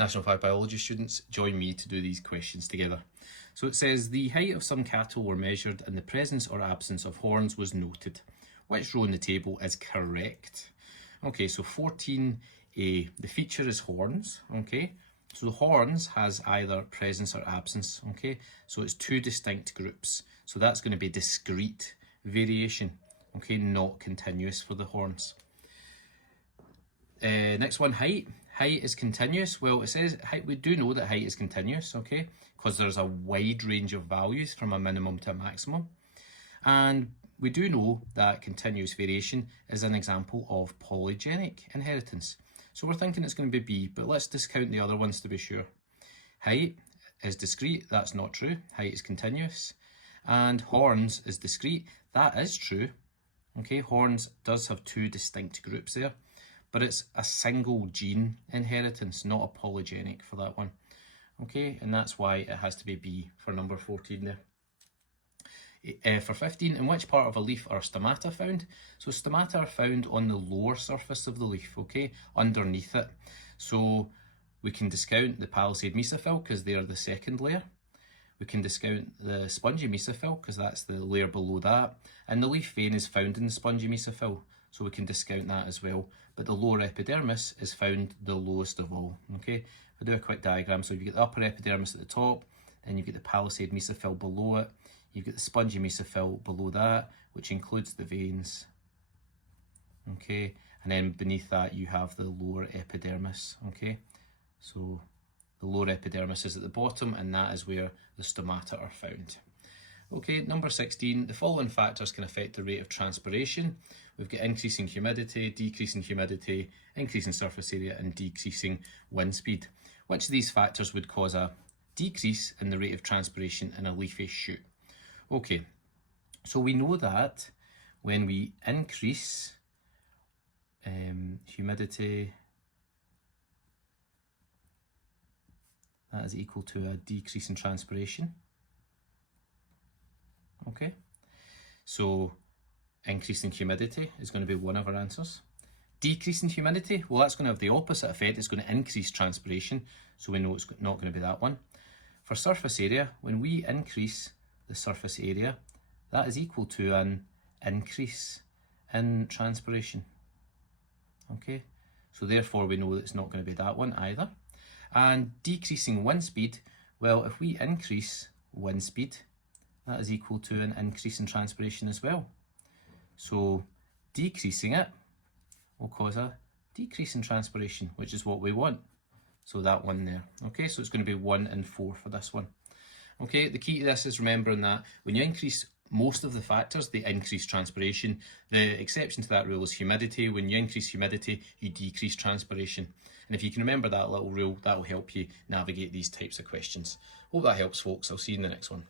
National 5 Biology students, join me to do these questions together. So it says, the height of some cattle were measured and the presence or absence of horns was noted. Which row in the table is correct? Okay, so 14A, the feature is horns, okay? So the horns has either presence or absence, okay? So it's two distinct groups. So that's going to be discrete variation, okay? Not continuous for the horns. Next one, height. Height is continuous. Well, it says height. We do know that height is continuous, okay? Because there's a wide range of values from a minimum to a maximum. And we do know that continuous variation is an example of polygenic inheritance. So we're thinking it's going to be B, but let's discount the other ones to be sure. Height is discrete. That's not true. Height is continuous. And horns is discrete. That is true. Okay, horns does have two distinct groups there, but it's a single gene inheritance, not a polygenic for that one. Okay, and that's why it has to be B for number 14 there. For 15, in which part of a leaf are stomata found? So stomata are found on the lower surface of the leaf, okay, underneath it. So we can discount the palisade mesophyll because they are the second layer. We can discount the spongy mesophyll because that's the layer below that. And the leaf vein is found in the spongy mesophyll, so we can discount that as well. But the lower epidermis is found the lowest of all, okay? I'll do a quick diagram. So you get the upper epidermis at the top, then you get the palisade mesophyll below it, you get the spongy mesophyll below that, which includes the veins, okay? And then beneath that you have the lower epidermis, okay? So the lower epidermis is at the bottom, and that is where the stomata are found. Okay, number 16, the following factors can affect the rate of transpiration. We've got increasing humidity, decreasing humidity, increasing surface area, and decreasing wind speed. Which of these factors would cause a decrease in the rate of transpiration in a leafy shoot? Okay, so we know that when we increase humidity, that is equal to a decrease in transpiration. Okay, so increasing humidity is going to be one of our answers. Decreasing humidity, well, that's going to have the opposite effect. It's going to increase transpiration, so we know it's not going to be that one. For surface area, when we increase the surface area, that is equal to an increase in transpiration. Okay, so therefore we know that it's not going to be that one either. And decreasing wind speed, well, if we increase wind speed, that is equal to an increase in transpiration as well. So decreasing it will cause a decrease in transpiration, which is what we want. So that one there. Okay, so it's going to be 1 and 4 for this one. Okay, the key to this is remembering that when you increase most of the factors, they increase transpiration. The exception to that rule is humidity. When you increase humidity, you decrease transpiration. And if you can remember that little rule, that will help you navigate these types of questions. Hope that helps, folks. I'll see you in the next one.